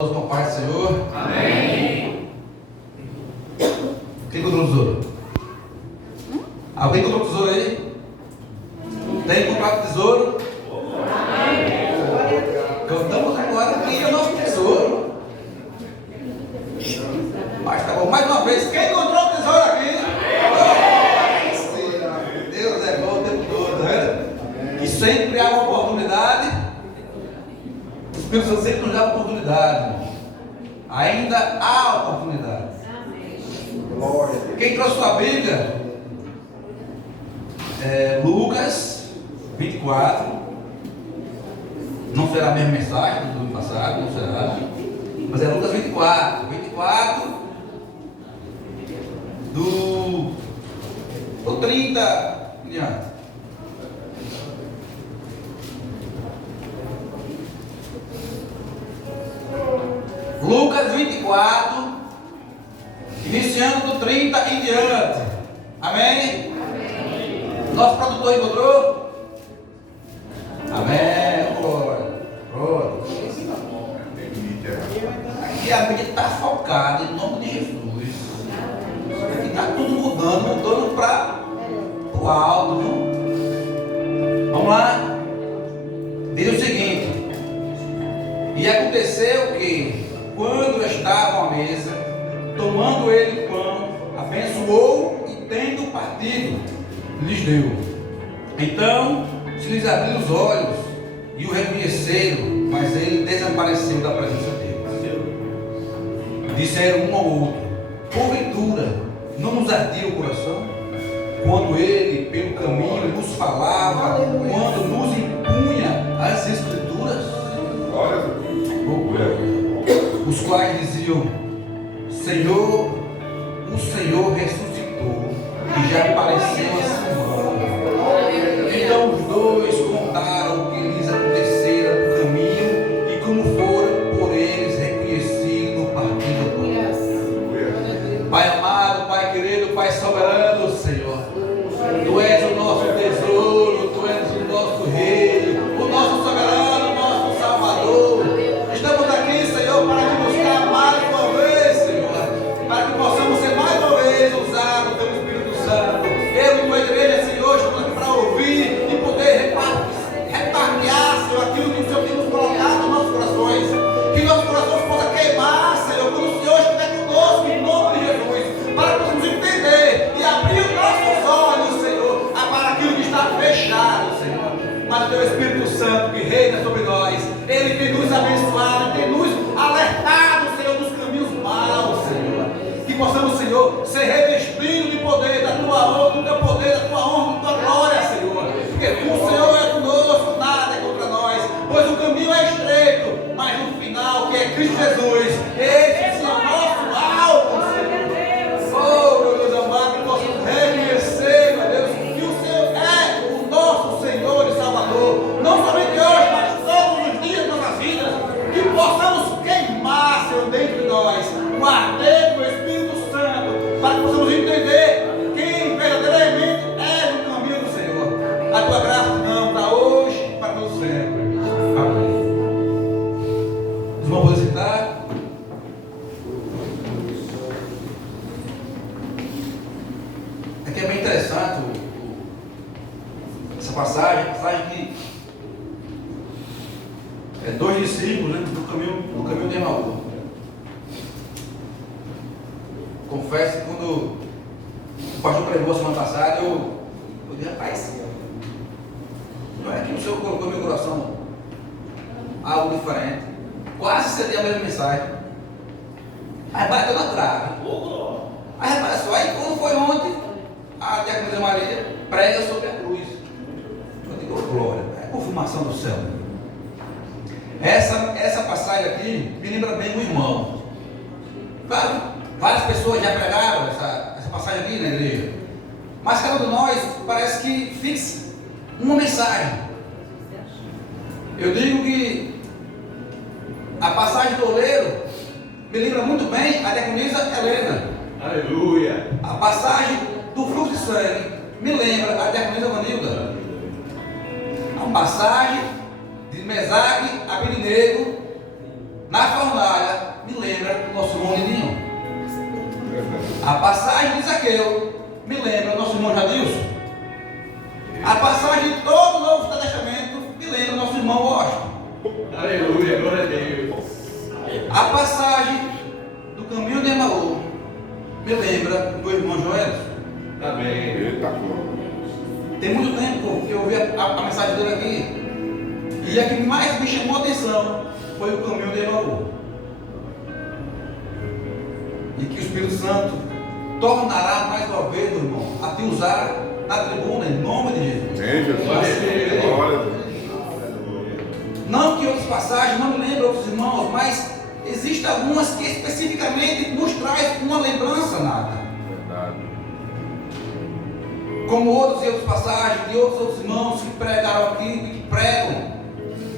Com a paz do Senhor. Amém. Quem encontrou o tesouro? Alguém encontrou o tesouro aí? Tem encontrado o tesouro? Cantamos agora aqui o nosso tesouro. Mas tá bom, mais uma vez, quem encontrou o tesouro aqui? Deus é bom o tempo todo, tá vendo? E sempre há uma oportunidade. O Espírito Santo sempre nos dá oportunidade. Ainda há oportunidade. Quem trouxe sua Bíblia? Lucas 24. Não será a mesma mensagem do ano passado, não será. Mas é Lucas 24. 24 do 30 em diante. Lucas 24, iniciando do 30 em diante. Amém? Amém. Nosso produtor encontrou? Amém. Pronto. Aqui a mídia está focada em nome de Jesus. Aqui está tudo mudando para o alto. Viu? Vamos lá? Diz o seguinte: e aconteceu que, quando estavam à mesa, tomando ele o pão, abençoou e, tendo partido, lhes deu. Então se lhes abriram os olhos e o reconheceram, mas ele desapareceu da presença deles. Disseram um ao outro: porventura não nos ardia o coração quando ele pelo caminho nos falava, quando nos impunha as escrituras? Os quais diziam: Senhor, o Senhor ressuscitou e já apareceu a Simão. Então os dois contaram o que lhes acontecera no caminho e como foram por eles reconhecidos no partir do pão. Pai amado, Pai querido, Pai soberano, Senhor, Tu és o nosso tesouro, Tu és o nosso Rei, o nosso soberano, o nosso Salvador. Estamos aqui, Senhor, para te buscar mais uma vez, Senhor, para que possamos ser mais uma vez usados pelo Espírito Santo. Eu e tua igreja, Senhor, estamos aqui para ouvir e poder repartilhar, Senhor, aquilo que o Senhor tem nos colocado nos nossos corações. Que nossos corações possam queimar, Senhor, quando o Senhor estiver conosco, em nome de Jesus, para que possamos entender e abrir os nossos olhos, Senhor, para aquilo que está fechado, Senhor. Mas o teu Espírito Santo que reina sobre nós, ele tem nos abençoado, tem nos alertado, Senhor, dos caminhos maus, Senhor. Que possamos, Senhor, ser revestidos de poder, da tua honra, do teu poder, da tua honra, da tua glória, Senhor. Porque o Senhor é conosco, nada é contra nós, pois o caminho é estreito, mas no final, que é Cristo Jesus, esse é o nosso alvo, Senhor. Oh, meu Deus amado, que possamos reconhecer, meu Deus, que o Senhor é o nosso Senhor e Salvador, não somente hoje, mas todos os dias de nossas vidas. Que possamos queimar, Senhor, dentro de nós o arder do Espírito Santo, para que possamos entender quem verdadeiramente é no caminho do Senhor. A tua graça não para hoje, para todo sempre. Amém. Os irmãos podem sentar. Aqui é bem interessante essa passagem que é dois discípulos, né, no caminho de Emaús. Confesso que quando o pastor pregou semana passada, eu disse: rapaz, não é que o Senhor colocou no meu coração algo diferente. Quase você tem a mesma mensagem. Aí bateu na trave. Aí repara só, aí quando foi ontem, a diaconisa Maria prega sobre a cruz. Eu digo: oh, glória, é a confirmação do céu. Essa passagem aqui me lembra bem do irmão. Claro, várias pessoas já pregaram essa passagem aqui na igreja, mas cada um de nós parece que fixa uma mensagem. Eu digo que a passagem do oleiro me lembra muito bem a diaconisa Helena. Aleluia. A passagem do fluxo de sangue me lembra a diaconisa Vanilda. A passagem de Mesaque, Abednego na fornalha me lembra o nosso irmão Nidinho. A passagem de Zaqueu me lembra o nosso irmão Jadilson. A passagem de todo o Novo Testamento me lembra o nosso irmão Washington. Aleluia, glória a Deus. A passagem do caminho de Emaú me lembra do irmão Joel. Amém. Eita, Tem muito tempo que eu ouvi a mensagem dele aqui. E a que mais me chamou a atenção foi o caminho de Emaú. E que o Espírito Santo tornará mais uma vez, meu irmão, a te usar na tribuna em nome de Jesus. Amém, Jesus. Glória a Deus. Não que outras passagens não me lembram outros irmãos, mas existem algumas que especificamente nos traz uma lembrança nada. Verdade. Como outras e outras passagens de outros irmãos que pregaram aqui e que pregam,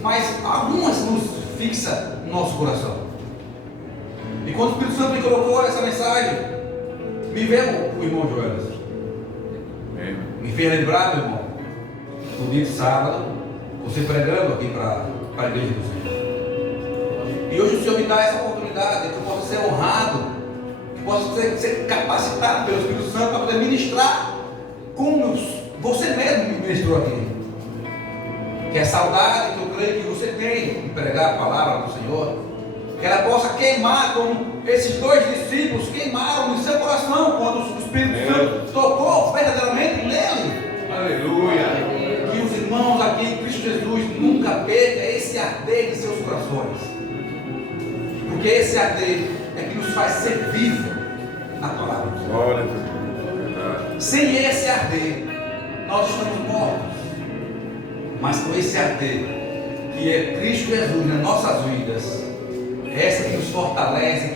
mas algumas nos fixam no nosso coração. E quando o Espírito Santo me colocou essa mensagem, me veio o irmão Joel. Amém. Me fez lembrar, meu irmão, no dia de sábado, você pregando aqui para a igreja do Senhor. E hoje o Senhor me dá essa oportunidade, que eu possa ser honrado, que possa ser capacitado pelo Espírito Santo para poder ministrar como você mesmo me ministrou aqui. Que é a saudade que eu creio que você tem de pregar a palavra do Senhor, que ela possa queimar como esses dois discípulos queimaram no seu coração quando o Espírito Santo tocou verdadeiramente nele. Aleluia. Que os irmãos aqui em Cristo Jesus nunca percam esse arder de seus corações, porque esse arder é que nos faz ser vivo na palavra. Glória a Deus. Verdade. Sem esse arder, nós estamos mortos. Mas com esse arder, que é Cristo Jesus nas nossas vidas, essa que nos fortalece,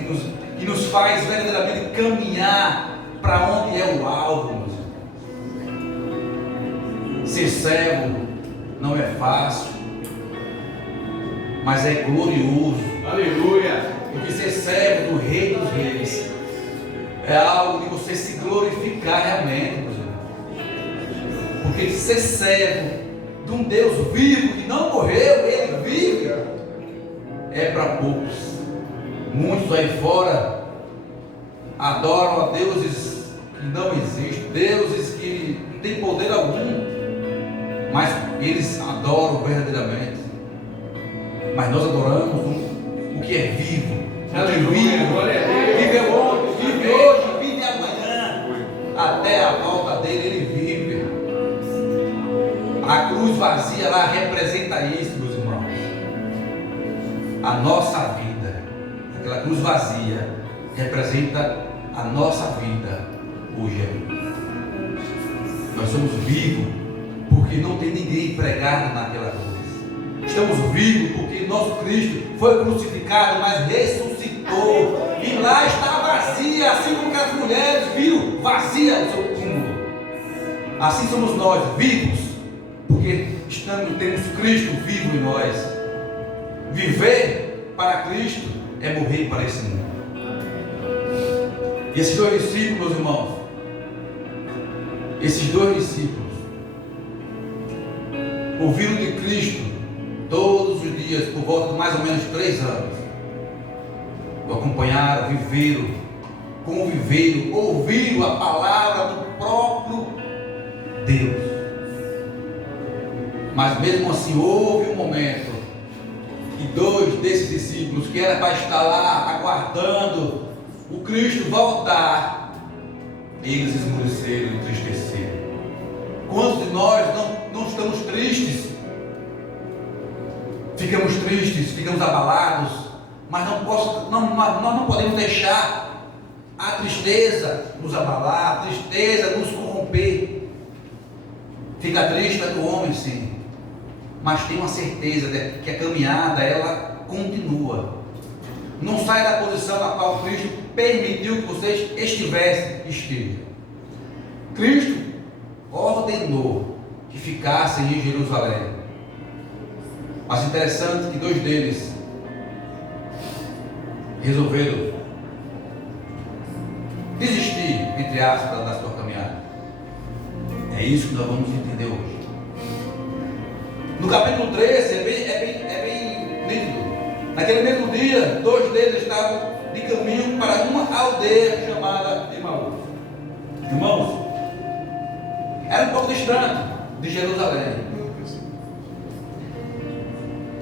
que nos faz verdadeiramente caminhar para onde é o alvo, meus irmãos. Ser servo não é fácil, mas é glorioso. Aleluia. Porque ser servo do Rei dos Reis é algo de você se glorificar realmente, meus irmãos. Porque ser servo de um Deus vivo que não morreu, ele vive, é para poucos. Muitos aí fora adoram a deuses que não existem, deuses que não têm poder algum, mas eles adoram verdadeiramente. Mas nós adoramos o que é vivo, Aleluia, glória a Deus. vive ontem, vive hoje, vive amanhã, até a volta dele ele vive. A cruz vazia lá representa isso, meus irmãos. A nossa vida, aquela cruz vazia representa a nossa vida hoje aqui. Nós somos vivos porque não tem ninguém pregado naquela cruz. Estamos vivos porque nosso Cristo foi crucificado, mas ressuscitou. E lá está vazia, assim como as mulheres viram vazia o seu túmulo. Assim somos nós, vivos, porque temos Cristo vivo em nós. Viver para Cristo é morrer para esse mundo. E esses dois discípulos, meus irmãos, esses dois discípulos ouviram de Cristo todos os dias, por volta de mais ou menos 3 anos. O acompanharam, viveram, conviveram, ouviram a palavra do próprio Deus. Mas mesmo assim houve um momento que 2 desses discípulos, que era para estar lá aguardando o Cristo voltar, eles esmoreceram e entristeceram. Quantos de nós não estamos tristes? Ficamos tristes, ficamos abalados, mas nós não podemos deixar a tristeza nos abalar, a tristeza nos corromper. Fica triste do homem, sim, mas tem uma certeza de que a caminhada ela continua. Não sai da posição na qual Cristo permitiu que vocês esteja. Cristo ordenou que ficassem em Jerusalém. Mas interessante que 2 deles resolveram desistir, entre aspas, da sua caminhada. É isso que nós vamos entender hoje. No capítulo 13 é bem nítido. Naquele mesmo dia, 2 deles estavam de caminho para uma aldeia chamada Emaús. Irmãos, era um pouco distante de Jerusalém.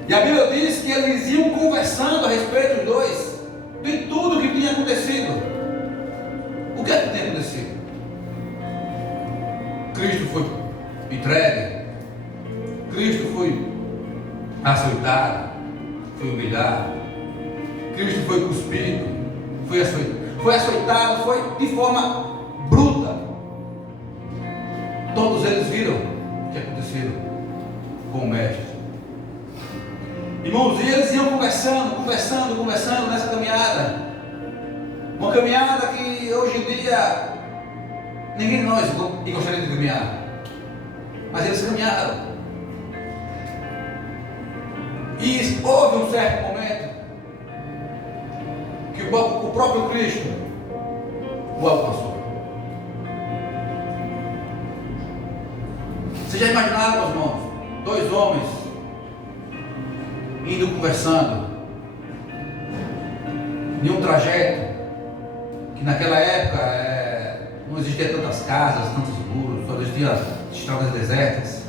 E a Bíblia diz que eles iam conversando a respeito dos dois, de tudo que tinha acontecido. O que é que tinha acontecido? Cristo foi entregue, Cristo foi açoitado, foi humilhado, Cristo foi cuspido, foi açoitado, foi de forma bruta. Todos eles viram o que aconteceu com o Mestre. Irmãos, e eles iam conversando nessa caminhada. Uma caminhada que hoje em dia ninguém de nós gostaria de caminhar. Mas eles caminharam. E houve um certo momento que o próprio Cristo o alcançou. Vocês já imaginaram, meus irmãos, 2 homens indo conversando em um trajeto que naquela época não existia tantas casas, tantos muros, só existia estradas desertas.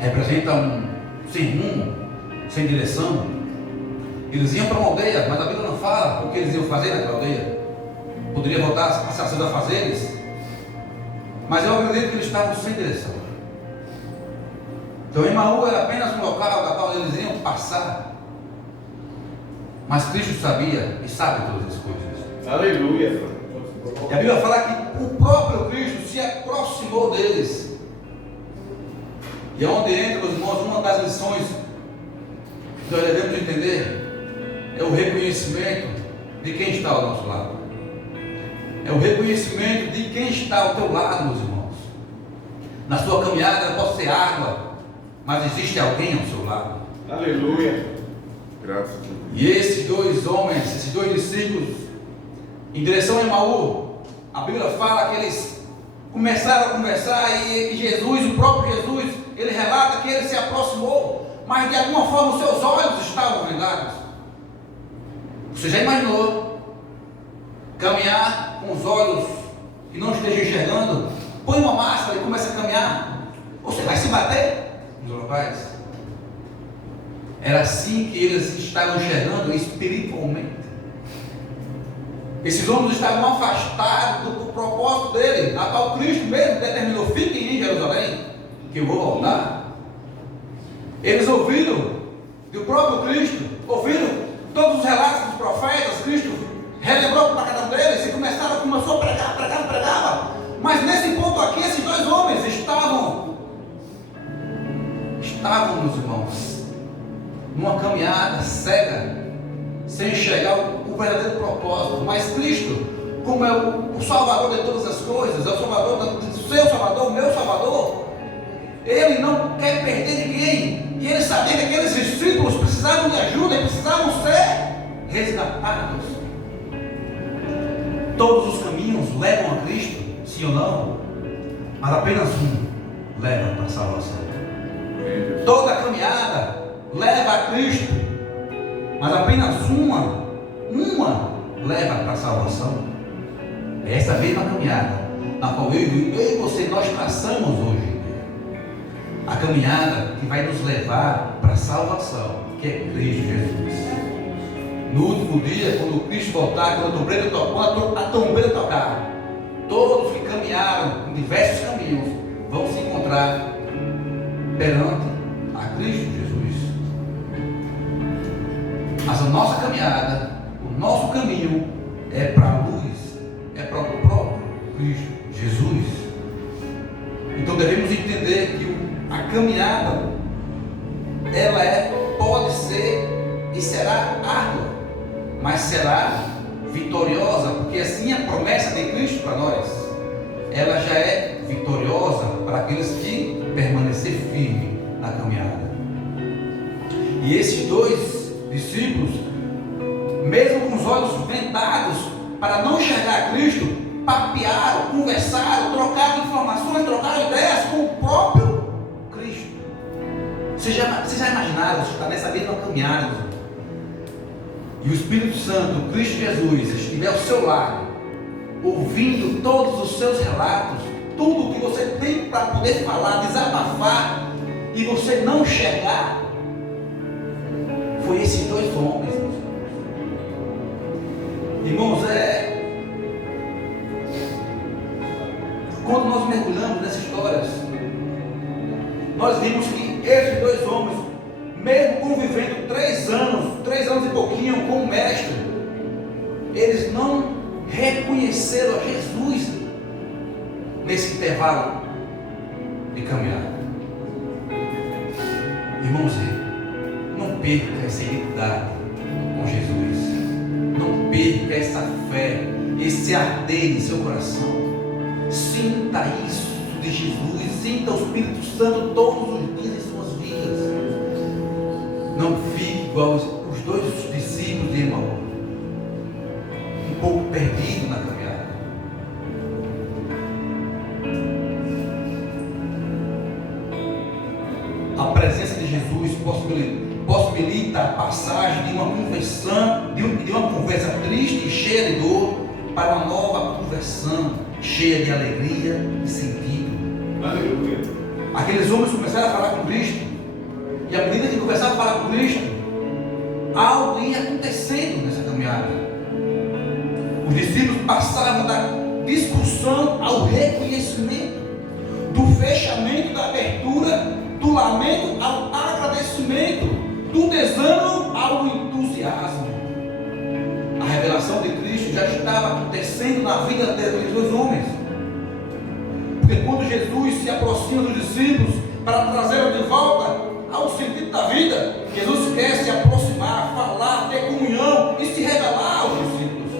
Representa um sem rumo, sem direção. Eles iam para uma aldeia, mas a Bíblia não fala o que eles iam fazer naquela aldeia. Poderia voltar a seus afazeres, mas eu acredito que eles estavam sem direção. Então Emaús era apenas um local da qual eles iam passar. Mas Cristo sabia e sabe todas as coisas. Aleluia. E a Bíblia fala que o próprio Cristo se aproximou deles. E é onde entra, meus irmãos, uma das lições que nós devemos entender é o reconhecimento de quem está ao nosso lado. É o reconhecimento de quem está ao teu lado, meus irmãos. Na sua caminhada ela pode ser árdua, mas existe alguém ao seu lado. Aleluia. Graças a Deus. E esses 2 homens, esses 2 discípulos, em direção a Emaús, a Bíblia fala que eles começaram a conversar e Jesus, o próprio Jesus, ele relata que ele se aproximou, mas de alguma forma os seus olhos estavam vendados. Você já imaginou caminhar com os olhos que não estejam enxergando? Põe uma máscara e começa a caminhar. Você vai se bater nos locais. Era assim que eles estavam enxergando espiritualmente. Esses homens estavam afastados do propósito dele, a qual Cristo mesmo determinou: fiquem em Jerusalém, que eu vou voltar. Eles ouviram do próprio Cristo, ouviram todos os relatos dos profetas. Cristo relembrou para cada um deles e começou a pregar. Mas nesse ponto aqui, esses 2 homens estavam, meus irmãos, numa caminhada cega, sem enxergar o verdadeiro propósito. Mas Cristo, como é o Salvador de todas as coisas, é o Salvador do seu Salvador, o meu Salvador, ele não quer perder ninguém. E ele sabia que aqueles discípulos precisavam de ajuda e precisavam ser resgatados. Todos os caminhos levam a Cristo, sim ou não? Mas apenas um leva para a salvação. Toda a caminhada leva a Cristo, mas apenas uma leva para a salvação. É essa mesma caminhada na qual eu e você, nós traçamos hoje. A caminhada que vai nos levar para a salvação, que é Cristo Jesus. No último dia, quando Cristo voltar, quando a trombeta tocar, todos que caminharam em diversos caminhos vão se encontrar perante a Cristo Jesus. Mas a nossa caminhada, o nosso caminho é para a luz, é para o próprio Cristo Jesus. Então devemos entender que a caminhada, ela pode ser e será árdua, mas será vitoriosa, porque assim a promessa de Cristo para nós, ela já é vitoriosa para aqueles que permanecer firme na caminhada. E esses 2 discípulos, mesmo com os olhos vendados para não enxergar Cristo, papearam, conversaram, trocaram informações, trocaram ideias com o próprio Cristo. Vocês já imaginaram, você está nessa mesma caminhada, e o Espírito Santo, Cristo Jesus, estiver ao seu lado, ouvindo todos os seus relatos, tudo que você tem para poder falar, desabafar, e você não chegar? Foi esses dois homens, irmãos. Quando nós mergulhamos nessas histórias, nós vimos que esses dois homens, mesmo convivendo 3 anos e pouquinho com o mestre, eles não reconheceram a Jesus nesse intervalo de caminhada. Irmãos, não perca essa identidade com Jesus. Não perca essa fé, esse arder em seu coração. Sinta isso de Jesus, sinta o Espírito Santo todos os dias em suas vidas. Não fique igual os 2 discípulos de Emaús, um pouco perdido na caminhada. A presença de Jesus possibilita a passagem de uma conversão, de uma conversa triste e cheia de dor, para uma nova conversão cheia de alegria e sentido. Aleluia. Aqueles homens começaram a falar com Cristo, e à medida que começaram a falar com Cristo, algo ia acontecendo nessa caminhada. Os discípulos passavam da discussão ao reconhecimento, do fechamento da abertura, do lamento ao agradecimento, do desânimo ao entusiasmo. A revelação de Cristo já estava acontecendo na vida daqueles dois homens. Porque quando Jesus se aproxima dos discípulos para trazê-los de volta ao sentido da vida, Jesus quer se aproximar, falar, ter comunhão e se revelar aos discípulos.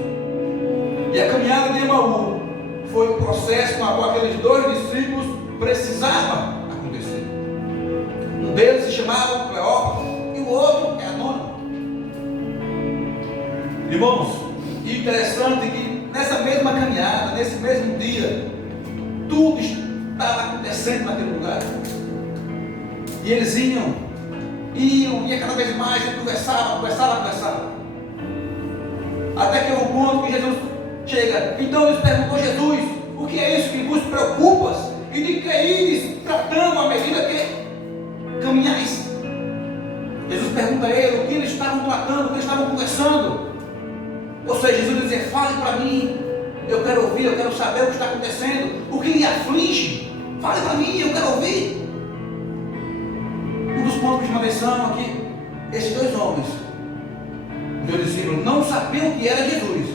E a caminhada de Emaús foi um processo no qual aqueles 2 discípulos precisavam acontecer. Um deles se chamava Cleópatra e o outro é Anônimo. Irmãos, interessante que nessa mesma caminhada, nesse mesmo dia, tudo estava acontecendo naquele lugar. E eles iam cada vez mais, e conversavam. Até que houve um ponto que Jesus chega. Então eles perguntou a Jesus: o que é isso que vos preocupas? E de que ides tratando à medida que caminhais? Jesus pergunta a ele o que eles estavam tratando, o que eles estavam conversando. Ou seja, Jesus dizia: fale para mim, eu quero ouvir, eu quero saber o que está acontecendo, o que lhe aflige, fale para mim, eu quero ouvir. Um dos pontos que chama atenção aqui, esses 2 homens, os 2 discípulos, não sabiam que era Jesus.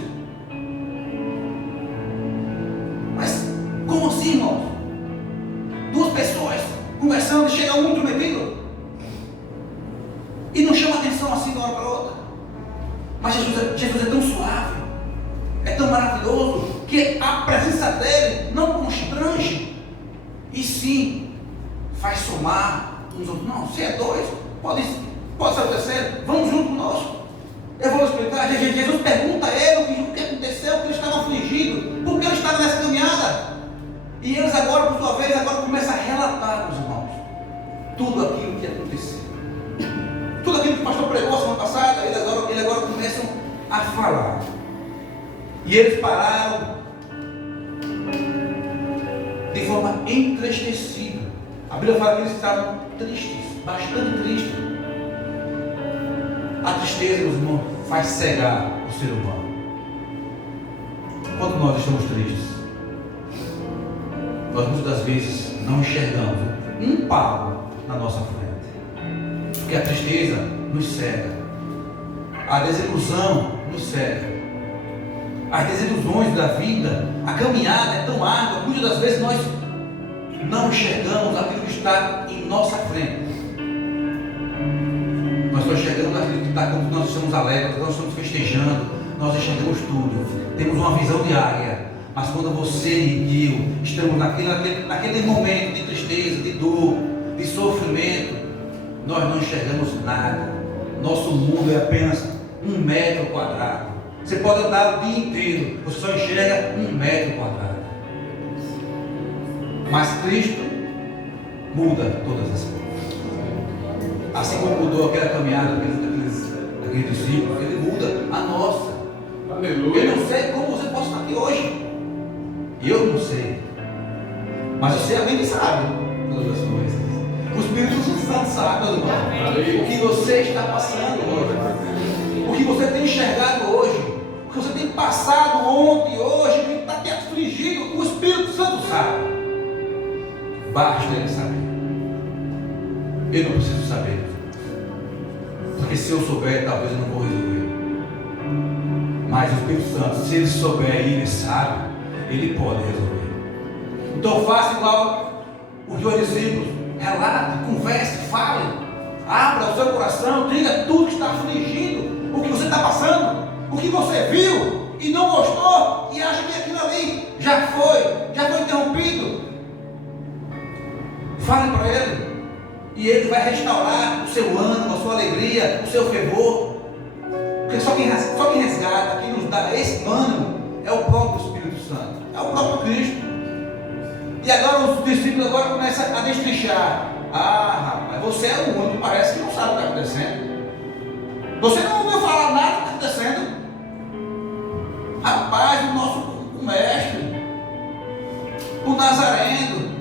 Mas como assim, irmãos? 2 pessoas conversando e chega um intrometido e não chama atenção assim de uma hora para outra. Mas Jesus é tão suave, é tão maravilhoso, que a presença dele não constrange, e sim faz somar uns outros. Não, se é 2, pode ser o terceiro, vamos junto conosco. Eu vou explicar. Jesus pergunta a ele o que aconteceu, porque ele estava afligido, porque ele estava nessa caminhada. E eles agora, por sua vez, começam a relatar aos irmãos tudo aquilo que aconteceu. Tudo aquilo que o pastor pregou semana passada, eles agora começam a falar. E eles pararam de forma entristecida. A Bíblia fala que eles estavam tristes, bastante tristes. A tristeza, meus irmãos, faz cegar o ser humano. Quando nós estamos tristes, nós muitas das vezes não enxergamos um palmo na nossa frente. Porque a tristeza nos cega, a desilusão nos cega, as desilusões da vida, a caminhada é tão árdua, muitas das vezes nós não enxergamos aquilo que está em nossa frente. Nós só enxergamos aquilo que está quando nós estamos alegres, nós estamos festejando, nós enxergamos tudo, temos uma visão de águia. Mas quando você e eu estamos naquele momento de tristeza, de dor, de sofrimento, nós não enxergamos nada. Nosso mundo é apenas 1 metro quadrado. Você pode andar o dia inteiro, você só enxerga 1 metro quadrado. Mas Cristo muda todas as coisas. Assim como mudou aquela caminhada daqueles discípulos, Ele muda a nossa. Aleluia. Eu não sei como você pode estar aqui hoje. Eu não sei. Mas você é alguém que sabe todas as coisas. O Espírito Santo sabe, meus irmãos, o que você está passando hoje. O que você tem enxergado hoje. O que você tem passado ontem, hoje, o que está te afligindo. O Espírito Santo sabe. Basta Ele saber. Eu não preciso saber. Porque se eu souber, talvez eu não vou resolver. Mas o Espírito Santo, se Ele souber e Ele sabe, Ele pode resolver. Então faça igual os dois discípulos. Relate, converse, fale. Abra o seu coração, diga tudo que está afligindo, o que você está passando, o que você viu e não gostou e acha que aquilo ali já foi interrompido. Fale para Ele. E Ele vai restaurar o seu ânimo, a sua alegria, o seu fervor. Porque só quem resgata, quem nos dá esse ânimo é o próprio Espírito Santo, é o próprio Cristo. E agora os discípulos começam a destrinchar. Ah, rapaz, você é o único que parece que não sabe o que está acontecendo. Você não ouviu falar nada do que está acontecendo. Rapaz, o nosso mestre, o Nazareno,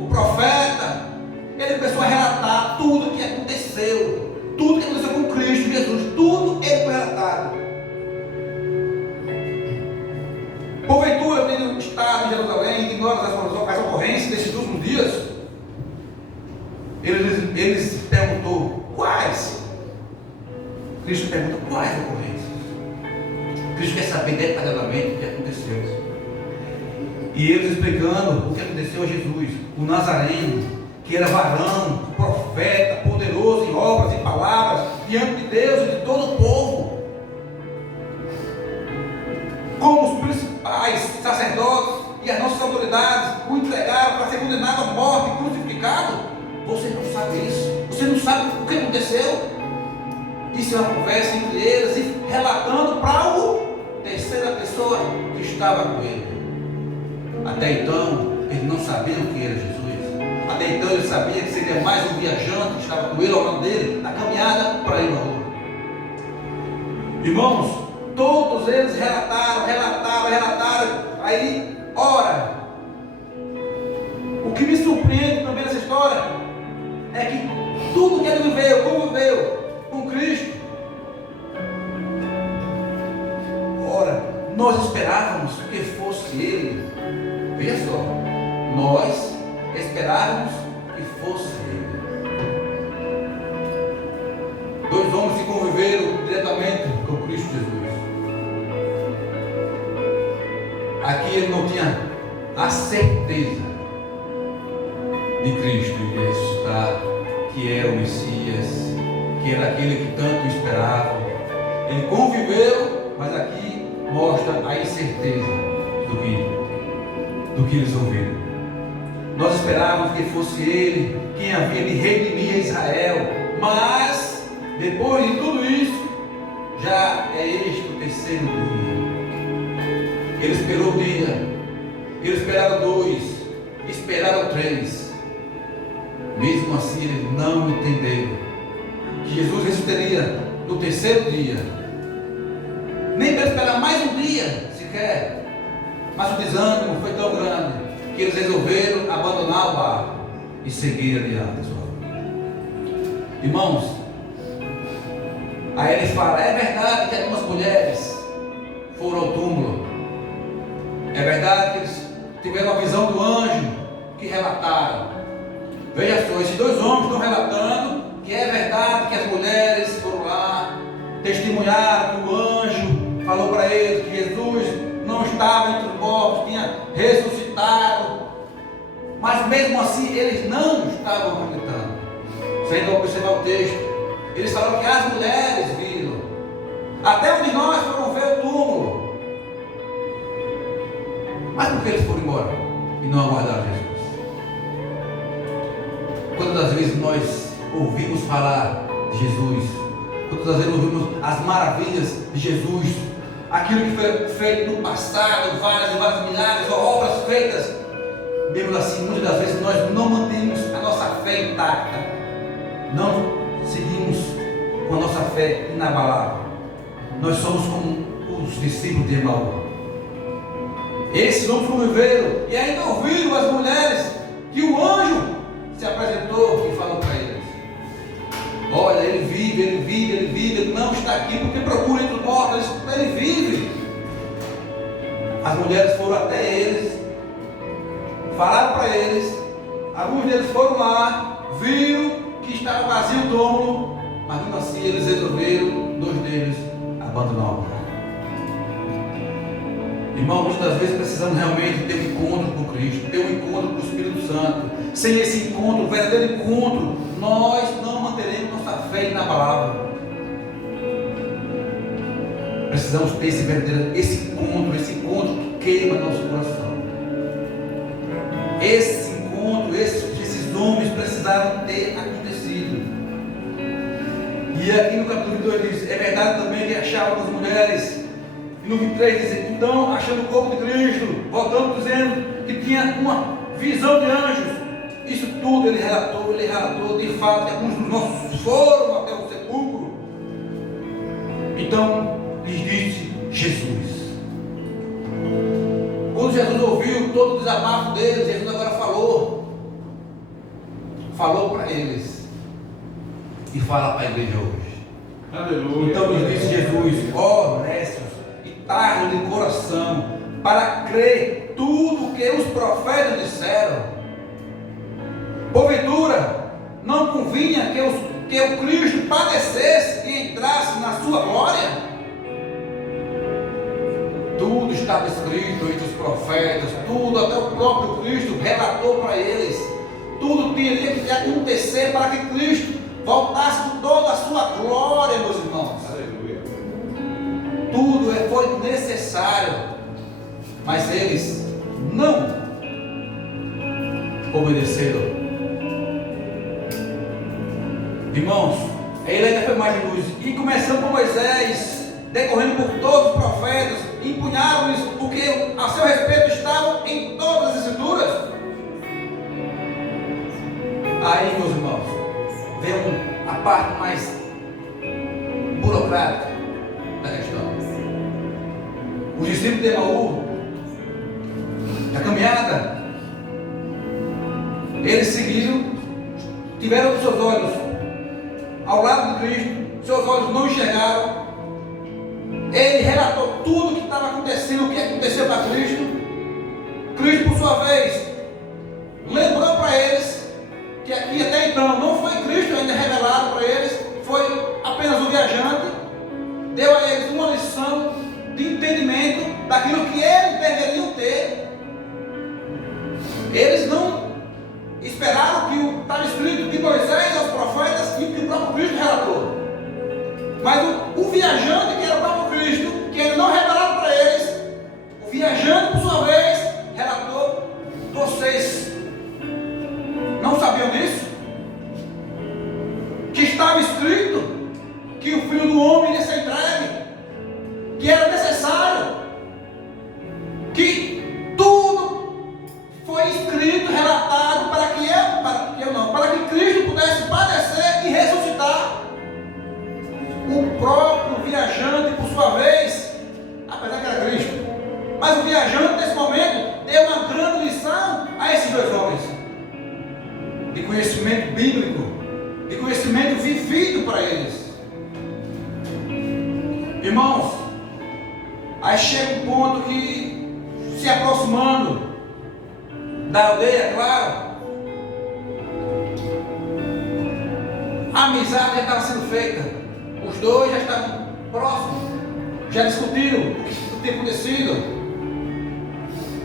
o profeta, ele começou a relatar tudo o que aconteceu. Tudo que aconteceu com Cristo Jesus, tudo ele foi relatado. Porventura, eu tenho estado em Jerusalém, ignorando as ocorrências desses últimos dias. Eles perguntou, quais? Cristo pergunta, quais ocorrências? Cristo quer saber detalhadamente o que aconteceu. E eles explicando o que aconteceu a Jesus, o Nazareno, que era varão, profeta, poderoso em obras e palavras, diante de Deus e de todo o povo. Como os principais sacerdotes e as nossas autoridades o entregaram para ser condenado à morte e crucificado. Você não sabe isso. Você não sabe o que aconteceu. Isso é uma conversa entre eles e relatando para a terceira pessoa que estava com ele. Até então, eles não sabiam que era Jesus. Até então ele sabia que seria mais um viajante que estava com ele ao lado dele, na caminhada para ir ao rua. Irmãos, todos eles relataram. Aí, ora, o que me surpreende também nessa história é que tudo que ele conviveu com Cristo. Ora, nós esperávamos que fosse ele. Veja só, nós esperávamos que fosse ele. Dois homens que conviveram diretamente com Cristo Jesus. Aqui ele não tinha a certeza de Cristo iria ressuscitar, que era o Messias, que era aquele que tanto esperava. Ele conviveu, mas aqui mostra a incerteza do que eles ouviram. Nós esperávamos que fosse ele quem havia de redimir Israel, mas depois de tudo isso, já é este o terceiro dia. Ele esperou um dia, ele esperaram 2, esperaram 3. Mesmo assim, eles não entenderam que Jesus ressuscitaria no terceiro dia. Nem para esperar mais um dia sequer. Mas o desânimo foi tão grande que eles resolveram abandonar o barco e seguir adiante. Irmãos, aí eles falam, é verdade que algumas mulheres foram ao túmulo. É verdade que eles tiveram a visão do anjo que relataram. Veja só, esses dois homens estão relatando que é verdade que as mulheres foram lá, testemunharam que o anjo falou para eles que Jesus não estava entre os mortos, tinha ressuscitado. Mas mesmo assim eles não estavam acreditando. Você ainda vai observar o texto. Eles falaram que as mulheres viram. Até onde nós foram ver o túmulo. Mas por que eles foram embora e não aguardaram Jesus? Quantas vezes nós ouvimos falar de Jesus? Quantas vezes ouvimos as maravilhas de Jesus? Aquilo que foi feito no passado, várias e vários milagres, obras feitas. Mesmo assim, muitas das vezes nós não mantemos a nossa fé intacta. Não com a nossa fé inabalável. Nós somos como os discípulos de Emaús. Esses homens viveram e ainda ouviram as mulheres que o anjo se apresentou e falou para eles: olha, ele vive, ele não está aqui porque procura entre os mortos, ele vive. As mulheres foram até eles, falaram para eles, alguns deles foram lá, viram que estava vazio o túmulo, mas mesmo assim eles resolveram, 2 deles abandonar o lugar. Irmão, muitas das vezes precisamos realmente ter um encontro com Cristo, ter um encontro com o Espírito Santo. Sem esse encontro, verdadeiro encontro, nós não manteremos nossa fé inabalável. Precisamos ter esse encontro que queima nosso coração. Esse encontro, esses homens precisaram ter acontecido. E aqui no capítulo 22 diz: é verdade também que achavam as mulheres. E no 23 diz: então, achando o corpo de Cristo, voltando dizendo que tinha uma visão de anjos. Isso tudo ele relatou de fato que alguns dos nossos foram até o sepulcro. Então lhes disse Jesus. Quando Jesus ouviu todo o desabafo deles, Jesus agora falou para eles e fala para a igreja hoje. Aleluia. Então lhes disse Jesus: ó nécios e tardos de coração, para crer tudo o que os profetas disseram. Porventura, não convinha que o Cristo padecesse e entrasse na sua glória? Tudo estava escrito entre os profetas, tudo, até o próprio Cristo relatou para eles. Tudo teria que acontecer para que Cristo voltasse com toda a sua glória, meus irmãos. Aleluia. Tudo foi necessário, mas eles não obedeceram. Irmãos, ele ainda foi mais de luz. E começando por Moisés, decorrendo por todos os profetas, empunharam-lhes o que a seu respeito estavam em todas as escrituras. Aí, meus irmãos, vem a parte mais burocrática da questão. Os discípulos de Emaús, na caminhada, eles seguiram, tiveram os seus olhos ao lado de Cristo, seus olhos não enxergaram. Ele relatou tudo o que estava acontecendo, o que aconteceu para Cristo. Cristo, por sua vez, lembrou para eles que aqui até então não foi Cristo ainda revelado para eles, foi apenas um viajante. Deu a eles uma lição de entendimento daquilo que eles deveriam ter. Eles não esperaram que o estava escrito de Moisés aos profetas e que o próprio Cristo relatou. Mas o viajante, que era o próprio Cristo, que ele não revelado para eles, o viajante, por sua vez, relatou: vocês não sabiam disso? Que estava escrito que o Filho do Homem iria ser entregue, que era necessário, que tudo foi escrito, relatado para que Cristo pudesse padecer e ressuscitar. O próprio viajante, por sua vez, apesar que era Cristo, mas o viajante nesse momento deu uma grande lição a esses 2 homens, de conhecimento bíblico, de conhecimento vivido para eles. Irmãos, aí chega um ponto que, se aproximando da aldeia, claro, a amizade já estava sendo feita. Os 2 já estavam próximos, já discutiram o que tinha acontecido.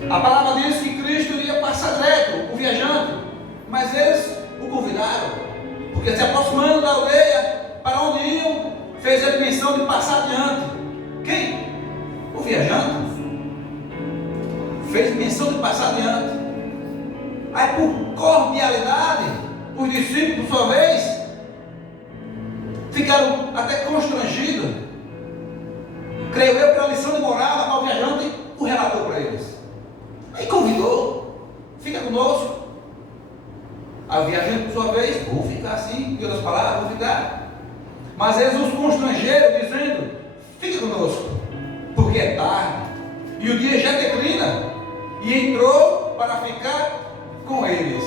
A palavra diz que Cristo iria passar direto, o viajante, mas eles o convidaram, porque se aproximando da aldeia, para onde iam, fez a menção de passar adiante. Quem? O viajante. Fez menção de passar adiante. Aí, por cordialidade, os discípulos, por sua vez, ficaram até constrangidos. Creio eu pela lição de moral, a qual o viajante o relatou para eles. Aí convidou: fica conosco. Aí o viajante, por sua vez: vou ficar assim, em outras palavras, vou ficar. Mas eles os constrangeram, dizendo: fique conosco, porque é tarde, e o dia já declina. E entrou para ficar com eles.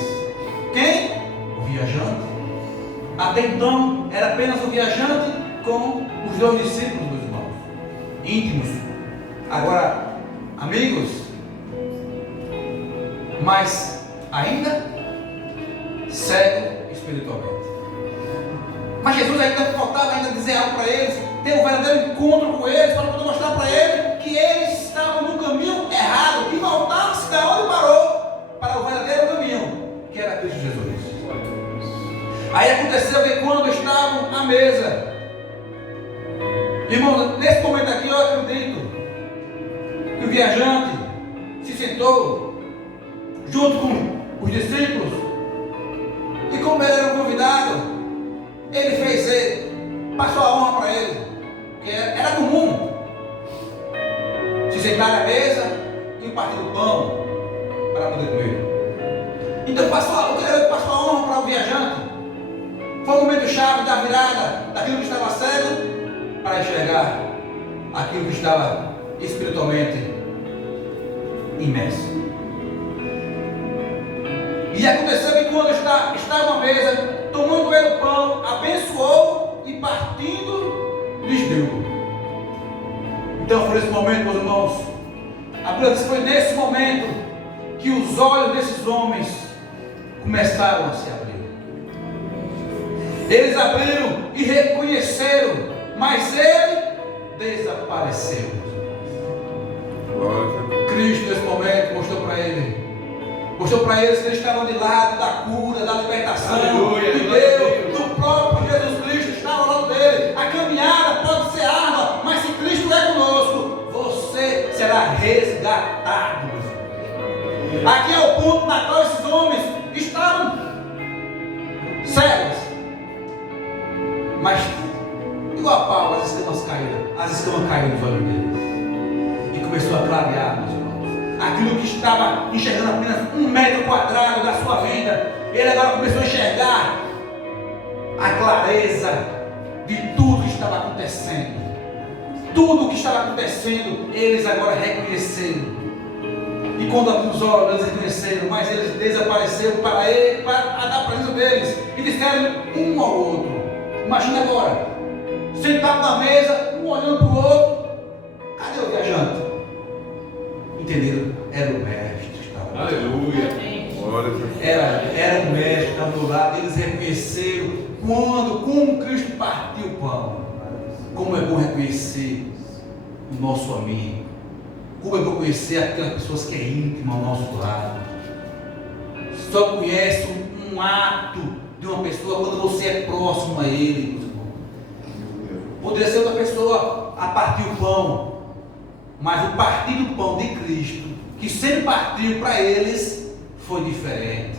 Quem? O viajante. Até então era apenas o viajante com os 2 discípulos, meus irmãos, íntimos. Agora, amigos, mas ainda cego espiritualmente. Mas Jesus ainda faltava ainda dizer algo para eles, ter um verdadeiro encontro com eles, para poder mostrar para eles que eles estavam no caminho errado, e voltasse da onde parou para o verdadeiro caminho, que era Cristo Jesus. Aí aconteceu que quando estavam à mesa, irmão, nesse momento aqui eu acredito que o viajante se sentou junto com os discípulos, e como ele era um convidado, ele fez, passou a honra para ele, que era comum se sentar à mesa e partir o pão para poder comer. Então passou a honra para o viajante. Foi o momento chave da virada daquilo que estava cego para enxergar aquilo que estava espiritualmente imerso. E aconteceu que quando estava à mesa, tomando ele o pão, abençoou e partindo, lhes deu. Então foi nesse momento, meus irmãos, a Bíblia diz que foi nesse momento que os olhos desses homens começaram a se abrir. Eles abriram e reconheceram, mas ele desapareceu. Cristo nesse momento mostrou para eles que eles estavam de lado da cura, da libertação, Aleluia, de Deus, do próprio Jesus Cristo estava ao lado dele. A caminhada pode ser árdua, mas se Cristo é conosco, você será resgatado. Aqui é o ponto na qual esses homens estavam cegos, mas igual a pau, as escamas caíram dos olhos deles, e começou a clarear, meus irmãos. Aquilo que estava enxergando apenas 1 metro quadrado da sua vida, ele agora começou a enxergar a clareza de tudo que estava acontecendo. Tudo o que estava acontecendo, eles agora reconheceram. E quando abriram os olhos, eles reconheceram, mas eles desapareceram para a presença deles e disseram um ao outro. Imagina agora, sentado na mesa, um olhando para o outro. Cadê o viajante? Entenderam? Era o mestre que estava lá. Aleluia. Era o mestre que estava do lado. Eles reconheceram como Cristo partiu o pão. Como é bom reconhecer o nosso amigo. Como é bom conhecer aquelas pessoas que é íntima ao nosso lado. Só conhece um ato de uma pessoa quando você é próximo a ele, meus irmãos. Poderia ser outra pessoa a partir o pão, mas o partir do pão de Cristo, que sempre partiu para eles, foi diferente.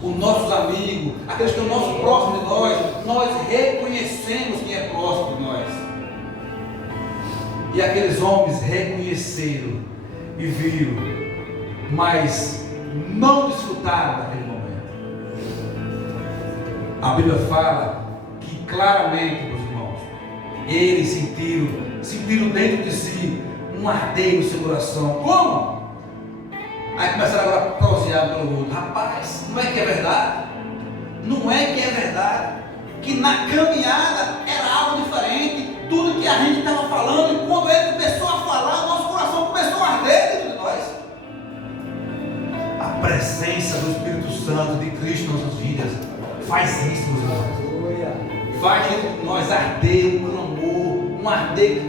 Os nossos amigos, aqueles que estão mais próximos de nós reconhecemos quem é próximo de nós. E aqueles homens reconheceram e viram, mas não desfrutaram daquele momento. A Bíblia fala que claramente, meus irmãos, eles sentiram dentro de si um ardeio no seu coração. Como? Aí começaram agora a prosear pelo outro. Rapaz, não é que é verdade? Não é que é verdade? Que na caminhada era algo diferente. Tudo que a gente estava falando, e quando ele começou a falar, nosso coração começou a arder dentro de nós. A presença do Espírito Santo de Cristo nas nossas vidas faz isso, meus irmãos. Faz dentro de nós arder um clamor, um arder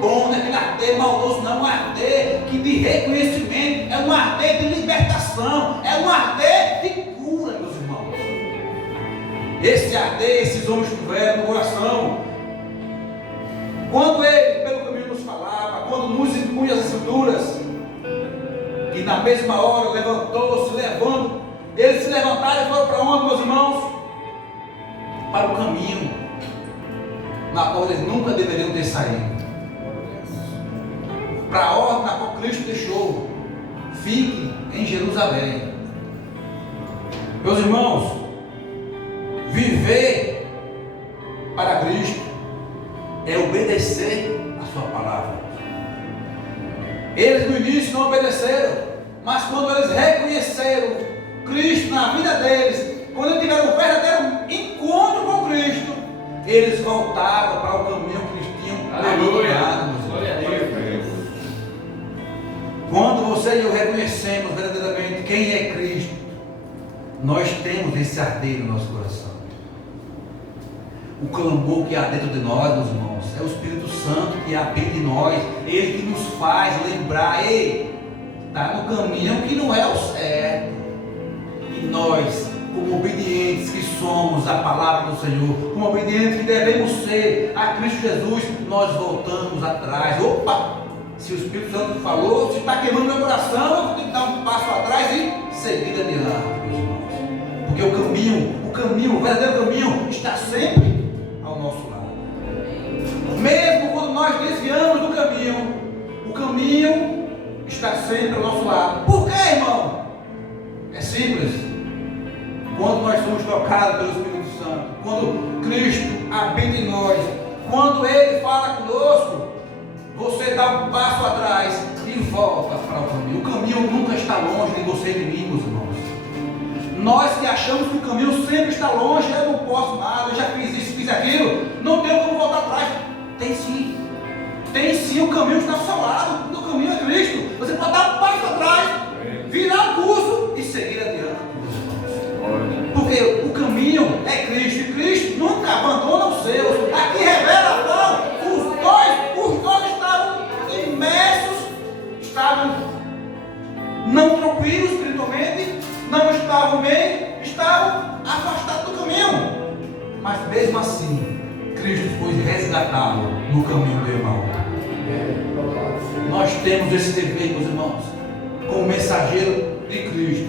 bom, não é aquele arder maldoso, não, um arder que de reconhecimento, é um arder de libertação, é um arder de cura, meus irmãos. Esse arder, esses homens tiveram no coração. Quando ele, pelo caminho, nos falava, quando nos impunha as escrituras, e na mesma hora levantou-se, eles se levantaram e foram para onde, meus irmãos? Para o caminho, na qual eles nunca deveriam ter saído. Para a ordem na qual Cristo deixou: fique em Jerusalém. Meus irmãos, viver para Cristo Eles no início não obedeceram, mas quando eles reconheceram Cristo na vida deles, quando eles tiveram um verdadeiro encontro com Cristo, eles voltaram para o caminho que eles tinham abandonado. Glória a Deus. Quando você e eu reconhecemos verdadeiramente quem é Cristo, nós temos esse arder no nosso coração. O clamor que há dentro de nós, meus irmãos, é o Espírito Santo que habita em nós, Ele que nos faz lembrar, ei, está no caminho que não é o certo. E nós, como obedientes que somos à palavra do Senhor, como obedientes que devemos ser a Cristo Jesus, nós voltamos atrás. Opa! Se o Espírito Santo falou, se está queimando meu coração, eu vou ter que dar um passo atrás e seguir adiante, meus irmãos. Porque o verdadeiro caminho está sempre ao nosso lado. Mesmo quando nós desviamos do caminho, o caminho está sempre ao nosso lado. Por quê, irmão? É simples. Quando nós somos tocados pelo Espírito Santo, quando Cristo habita em nós, quando Ele fala conosco, você dá um passo atrás e volta para o caminho. O caminho nunca está longe de você e de mim, meus irmãos. Nós que achamos que o caminho sempre está longe, eu não posso nada, eu já fiz isso, fiz aquilo, não tenho como voltar atrás. Tem sim. Tem sim, o caminho está ao seu lado, o caminho é Cristo. Você pode dar um passo atrás, virar o curso e seguir adiante, meus irmãos. Porque o caminho é Cristo, e Cristo nunca abandona os seus. Aqui revela os dois estavam imersos, estavam não tranquilos espiritualmente, não estavam bem, estavam afastados do caminho. Mas mesmo assim, Cristo foi resgatado no caminho do irmão. Nós temos esse dever, meus irmãos, como mensageiro de Cristo,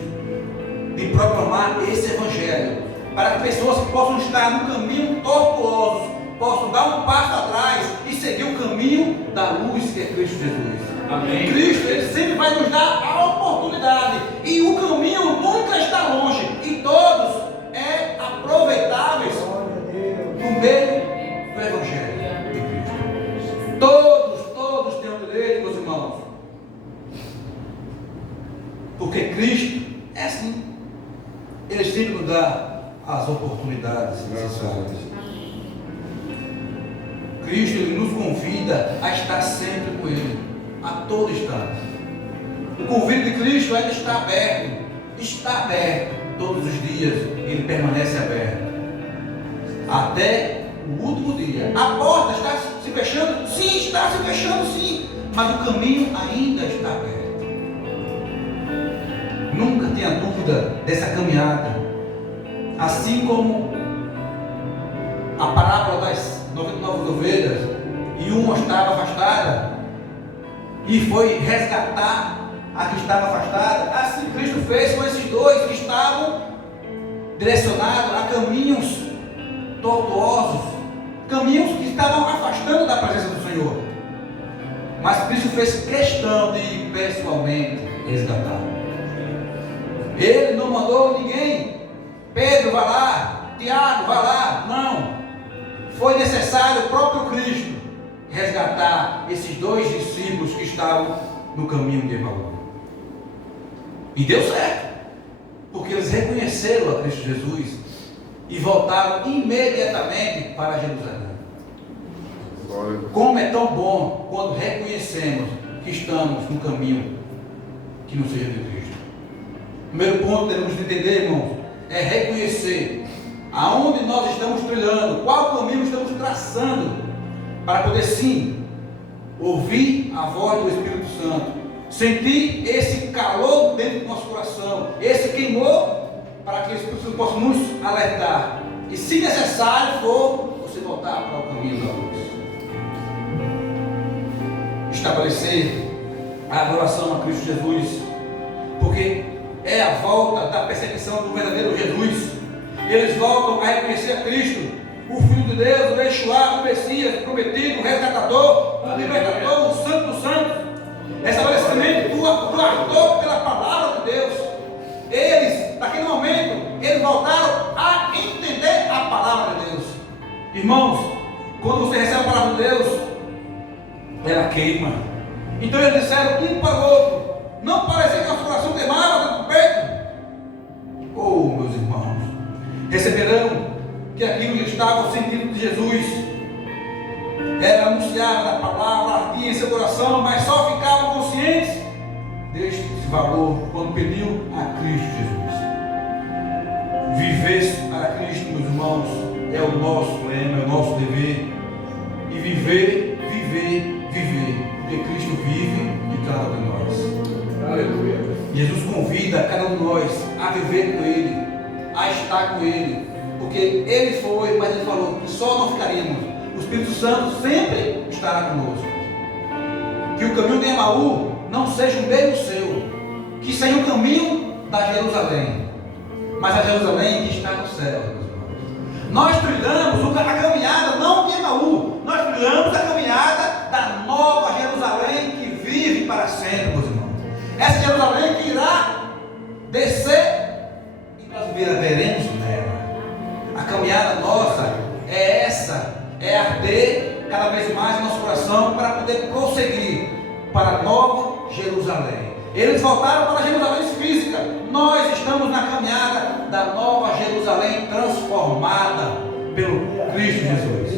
de proclamar esse evangelho, para que pessoas que possam estar no caminho tortuoso possam dar um passo atrás e seguir o caminho da luz que é Cristo Jesus. Amém. Cristo, Ele sempre vai nos dar a oportunidade, e o caminho nunca está longe, e todos é aproveitáveis no meio do evangelho de Cristo. Todos têm o direito, meus irmãos, porque Cristo é assim. Ele sempre nos dá as oportunidades necessárias. Cristo, Ele nos convida a estar sempre com Ele, a todo instante. O convite de Cristo ainda está aberto todos os dias. Ele permanece aberto até o último dia. A porta está se fechando? Sim, está se fechando, sim, mas o caminho ainda está aberto. Nunca tenha dúvida dessa caminhada. Assim como a parábola das 99 ovelhas, e uma estava afastada e foi resgatar a que estava afastada, assim Cristo fez com esses dois que estavam direcionados a caminhos tortuosos, caminhos que estavam afastando da presença do Senhor. Mas Cristo fez questão de ir pessoalmente resgatar. Ele não mandou ninguém, Pedro vai lá, Tiago vai lá, não. Foi necessário o próprio Cristo resgatar esses dois discípulos que estavam no caminho de Emaús. E deu certo, porque eles reconheceram a Cristo Jesus e voltaram imediatamente para Jerusalém. Como é tão bom quando reconhecemos que estamos no caminho que não seja de Cristo. Primeiro ponto que devemos entender, irmãos, é reconhecer aonde nós estamos trilhando, qual caminho estamos traçando, para poder sim ouvir a voz do Espírito Santo, sentir esse calor dentro do nosso coração, esse queimou, para que o Espírito Santo possa nos alertar, e se necessário for, você voltar para o caminho da luz. Estabelecer a adoração a Cristo Jesus, porque é a volta da perseguição do verdadeiro Jesus. Eles voltam a reconhecer a Cristo, o Filho de Deus, o Yeshua, o Messias prometido, o resgatador, o libertador, o Santo dos Santos. Estabelecimento do ardor pela palavra de Deus. Eles, naquele momento, eles voltaram a entender a palavra de Deus. Irmãos, quando você recebe a palavra de Deus, ela queima. Então eles disseram um para o outro: não parecia que nosso coração queimava dentro do peito? Oh, meus irmãos, receberão que aquilo que estava no sentido de Jesus era anunciado, a palavra ardia em seu coração, mas só ficavam conscientes deste valor quando pediu a Cristo Jesus. Viver para Cristo, meus irmãos, é o nosso lema, é o nosso dever. E viver, porque Cristo vive em cada um de nós. Aleluia. Jesus convida cada um de nós a viver com Ele, a estar com Ele, porque Ele foi, mas Ele falou que só não ficaríamos. O Espírito Santo sempre estará conosco. Que o caminho de Emaú não seja o mesmo seu, que seja o caminho da Jerusalém, mas a Jerusalém que está no céu, meus irmãos. Nós trilhamos a caminhada não de Emaú, nós trilhamos a caminhada da nova Jerusalém que vive para sempre, meus irmãos. Essa Jerusalém que irá descer e nós veremos nela. A caminhada nossa é essa, é arder cada vez mais no nosso coração para poder prosseguir para a nova Jerusalém. Eles voltaram para a Jerusalém física. Nós estamos na caminhada da nova Jerusalém transformada pelo Cristo Jesus.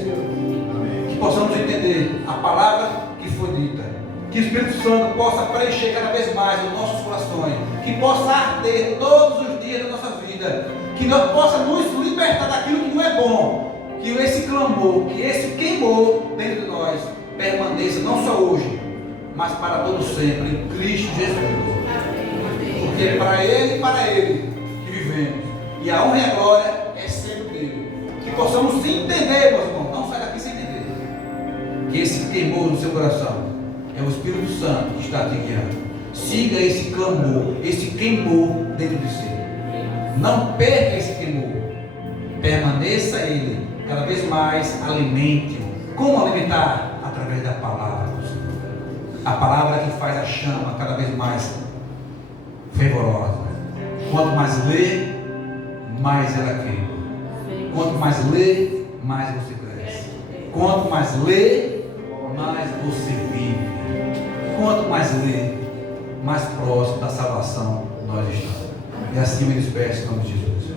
Que possamos entender a palavra que foi dita. Que o Espírito Santo possa preencher cada vez mais os nossos corações. Que possa arder todos os dias da nossa vida. Que nós possa nos libertar daquilo que não é bom. Que esse clamor, que esse queimou dentro de nós permaneça não só hoje, mas para todo sempre em Cristo Jesus. Porque é para Ele que vivemos. E a honra e a glória é sempre dele. Que possamos entender, meus irmãos, não sai daqui sem entender. Que esse queimou no seu coração é o Espírito Santo que está te guiando. Siga esse clamor, esse queimou dentro de si. Não perca esse queimor. Permaneça ele. Cada vez mais alimente-o. Como alimentar? Através da palavra do Senhor. A palavra que faz a chama cada vez mais fervorosa. Quanto mais lê, mais ela queima. Quanto mais lê, mais você cresce. Quanto mais lê, mais você vive. Quanto mais lê, mais próximo da salvação nós estamos. E assim eu me despeço em nome de Jesus.